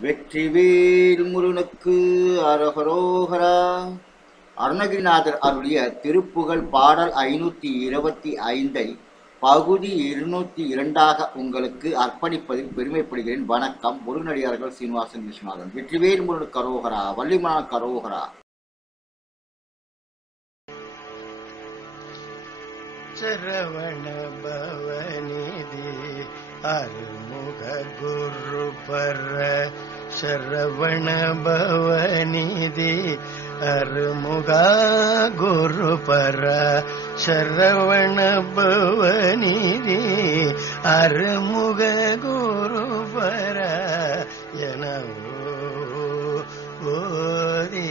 வெற்றிவேல் முருகனுக்கு அரகரோகரா அருணகிரிநாதர் அருளிய திருப்புகழ் பாடல் ஐநூத்தி இருபத்தி ஐந்தை பகுதி இருநூத்தி இரண்டாக உங்களுக்கு அர்ப்பணிப்பதில் பெருமைப்படுகிறேன். வணக்கம். முருகனடியார்கள் சீனிவாசன் விஸ்வநாதன். வெற்றிவேல் முருகனுக்கு கரோகரா வள்ளிமான கரோகரா சரவண பவனிதே குரு பர சரவண பவனிதி அருமுக குரு பர சரவண பவனிதி அருமுக குரு பர என ஓதி.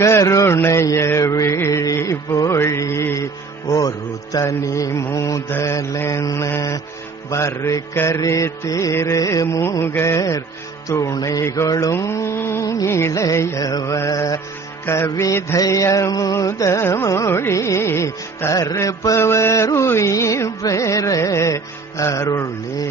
கருணைய விழி பொழி. ஒரு தனி முதலென வரு கரு திருமுகர். துணைகளும் இளையவ கவிதையமுத மொழி தருப்பவர் உயிர் பெற. அருள் நீ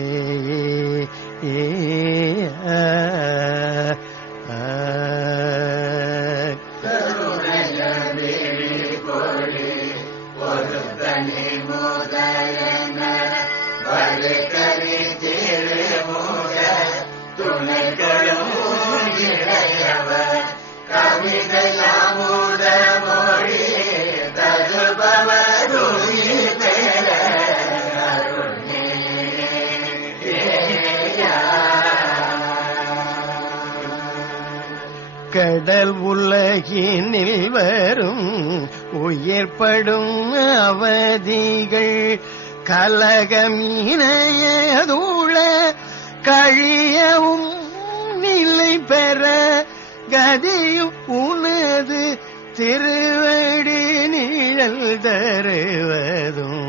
ಬಲಿ முதலன பலி கரி திரு துணைகளும் இளையவர் கவிதையாமுதல் கடல் உலகினில் வரும் உயிர்ப்படும் அவதிகள் கலகமீனையதூழ கழியவும் நிலை பெற கதியும் உனது திருவடி நிழல் தருவதும்.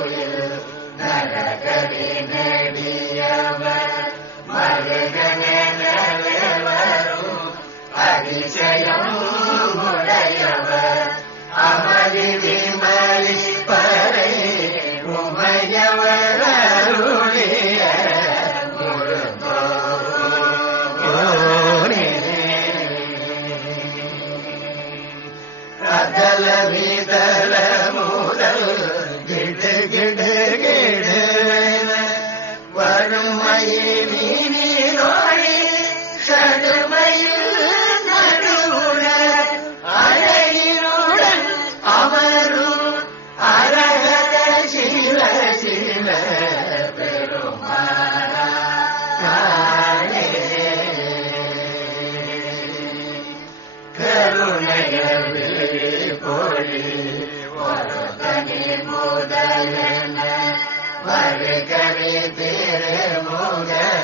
இதயம் உடையவர் அமதி விமலி உமையவர் அருளிய கதல கருணையவே பொழி ஒரு தனி முதலென வருகவே திருமுக துணை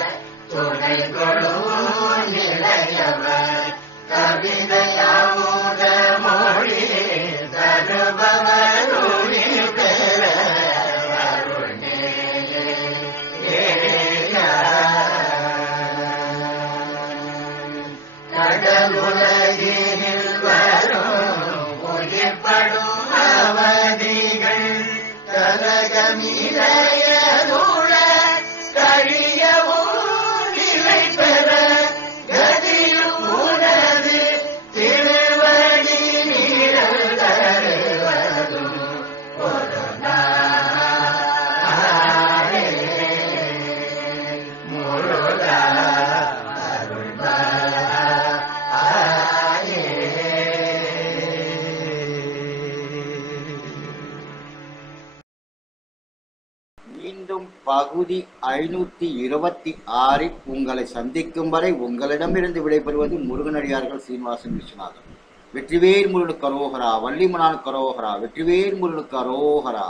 பகுதி ஐநூத்தி இருபத்தி ஆறில் உங்களை சந்திக்கும் வரை உங்களிடமிருந்து விடைபெறுவது முருகனடியார்கள் சீனிவாசன் விஸ்வநாதன். வெற்றிவேல் முருகனுக்கு அரோகரா வள்ளிமனான் கரோகரா வெற்றிவேல் முருகனுக்கு அரோகரா